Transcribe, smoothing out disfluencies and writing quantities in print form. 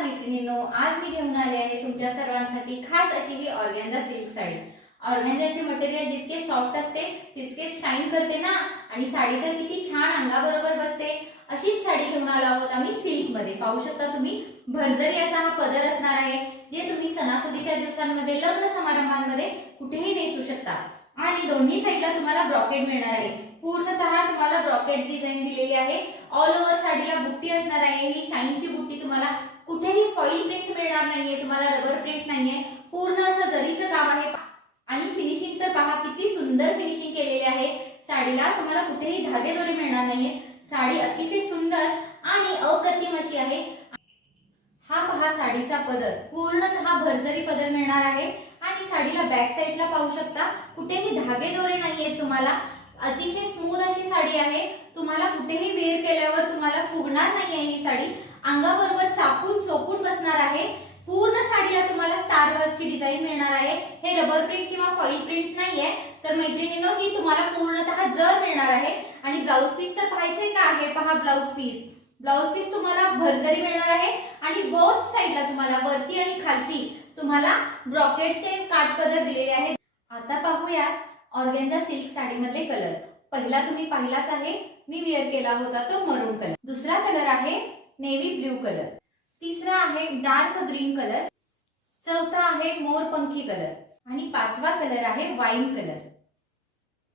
नमस्कार मैत्रिणींनो, आज मी घेऊन आले आहे तुमच्या सर्वांसाठी खास अशी ही ऑर्गॅन्झा सिल्क साडी। ऑर्गॅन्झाचे मटेरियल जितके सॉफ्ट असते तितकेच शाईन करते ना, आणि साडी तर किती छान अंगाबरोबर बसते। अशीच साडी घेऊन आलो आहोत आम्ही सिल्क मध्ये। पाहू शकता तुम्ही भरजरी असा हा पदर असणार आहे, जे तुम्ही सणासुदीच्या दिवसांमध्ये लग्न समारंभांमध्ये कुठेही नेसू शकता। आणि दोन्ही साइडला तुम्हाला ब्रॉकेट मिळणार आहे। पूर्णतः तुम्हाला ब्रॉकेट डिझाइन दिलेली आहे। ऑल ओव्हर साडीला बुट्टी असणार आहे। ही शाईनची बुट्टी तुम्हाला कुठेही फॉइल प्रिंट मिळणार नाहीये, तुम्हाला रबर प्रिंट नाहीये, पूर्ण असं जरीचं काम आहे। आणि फिनिशिंग तर पहा किती सुंदर फिनिशिंग केलेली आहे साडीला। तुम्हाला कुठेही धागे दोरे मिळणार नाहीये। साडी अतिशय सुंदर आणि अप्रतिम अशी आहे। हा पहा साडीचा पदर, पूर्णतः भरजरी पदर मिळणार आहे। आणि साडीला बॅक साइडला पाहू शकता कुठेही धागे दोरे नाहीयेत तुम्हाला। अतिशय स्मूथ अशी साडी आहे। तुम्हाला कुठेही वेअर केल्यावर तुम्हाला फुगणार नाहीये ही साडी। अंगाबरोबर चापून चोपून बसणार आहे। पूर्ण साडीला तुम्हाला स्टार वर्कची डिझाइन मिळणार आहे। हे रबर प्रिंट किंवा फॉइल प्रिंट नाहीये, तर मैत्रिणींनो ही तुम्हाला पूर्णतः जर मिळणार आहे। आणि ब्लाउज पीस तर पाहायचे का आहे, पहा ब्लाउज पीस। ब्लाउज पीस तुम्हाला भरजरी मिळणार आहे। आणि बोथ साइडला तुम्हाला वरती आणि खालती तुम्हाला ब्रॉकेटचे काठपदर दिलेले आहेत। आता पाहूया ऑर्गॅन्झा सिल्क साडी मधले कलर। पहिला तुम्ही पाहिलाच आहे, मी वेअर केला होता तो मरून कलर। दुसरा कलर आहे नेव्ही ब्ल्यू कलर। तिसरा आहे डार्क ग्रीन कलर। चौथा आहे मोरपंखी कलर। आणि पाचवा कलर आहे वाईन कलर।